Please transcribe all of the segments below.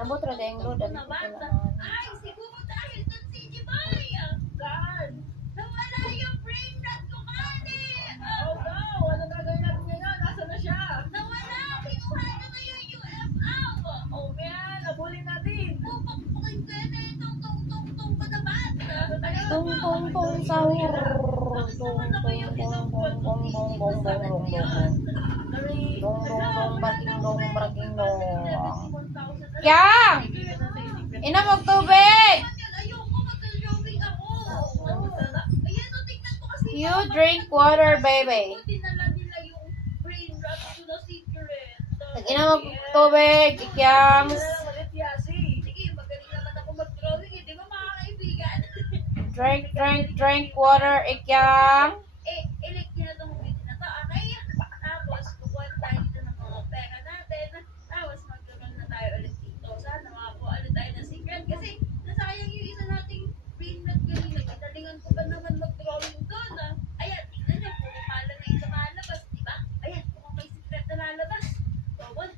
Nabot ra dayang load ano ko na. Ay, siguro dahil dun si Jibay. God. Nawala yung brain rot ko kani. Oh no, ano gagawin natin ngayon? Nasaan na siya? Nawala. Kinuha na na yung UFO. Oh man, nabulin natin. Pupukpukin ko yan eh. Tung pa naman. Tung sahur. Tung bating braking dong. Yang! Ina mo tubig! You drink water, baby. Ina mo tubig, Yang. Drink water, Ikyang. Elect niya itong video na to. Okay? Tapos, kukuha tayo dito ng mga pera natin. Tapos, magkaroon na tayo ulit dito. Sana makakuha ulit tayo ng secret. Kasi, nasayang yung isa nating brain rot kanina. Kinalingan ko pa naman mag-drawing doon. Ayan, tingnan niya. Puro pala na yung lumalabas. Diba? Ayan, kung may secret na lalabas. Common.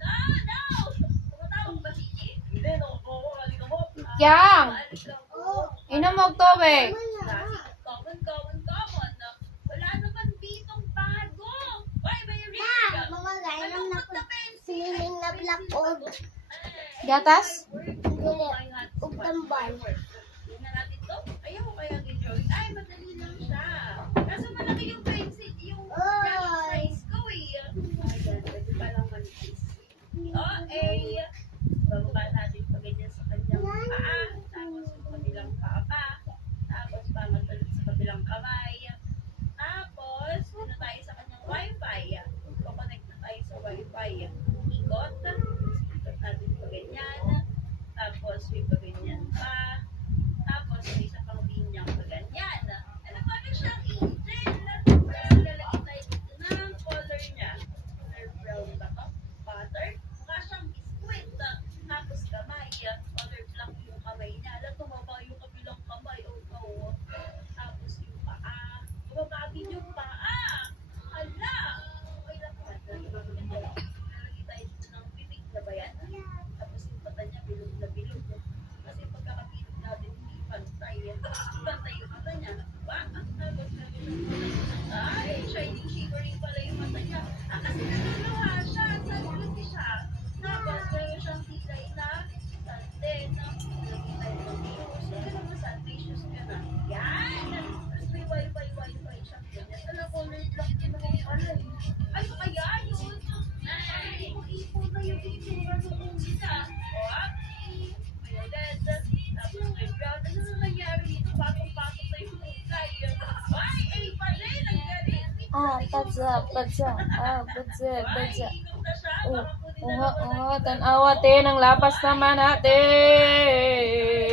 Ah, no! Tumatawag ba si G? Hindi, no. Halika mo. Yang! Ina mo tubig. Common. Wala naman ditong bago. Why, may ring ka? Mga gano'n na siling na black old. Gatas? Ugtambal. Tingnan natin to. Ayaw ko kaya gin-drawing. Ay, madali lang siya. Kaso malaki yung pencil, yung brush size ko eh. Ayan, pwede pa lang manipis. Okay. Bababa natin pa ganyan sa kanyang paa. Tapos yung kabilang paa pa. Tapos pangat ulit sa kabilang kamay. Tapos, ano tayo sa kanyang wifi. Connect na tayo sa wifi. Ikot. Ikot natin pa ganyan. Tapos, may pa ganyan pa. Tapos, may isa pang linyang pa ganyan. Ano pa rin siyang angel? Lalagyan tayo dito ng color niya. Color brown ba to? Butter? Mukha siyang biskuit. Tapos kamay. Color black yung kamay niya. Alam, tumaba yung kabilang kamay. Oh. Tapos yung paa. Tumaba din yung paa. Hala! Okay lang ba? Lalagyan tayo dito ng bibig na ba yan? Tapos yung mata niya bilog na bilog. Kasi pagkakabilog natin, hindi pantay. Pantay yung mata niya. Tapos ay, shining shimmering pala yung mata niya. Kasi naluluha siya. Sunless siya. Tapos meron siyang tilay na sunten. Lagi tayo ng shoes. Kaya naman sunday shoes ka na. Yan! Tapos may wifi siya. Ganyan. Alam ko, nerd lang din naman pala. Ay, kaya yun. Ay, ipo na yung itsura ng isa. Okay. Ayan. Tapos may brown. Ano na nangyari dito? Patong-patong na yung kulay. Ay, pala eh. Nangyari. Padsa. Tanawa, te, ng lapas naman natin.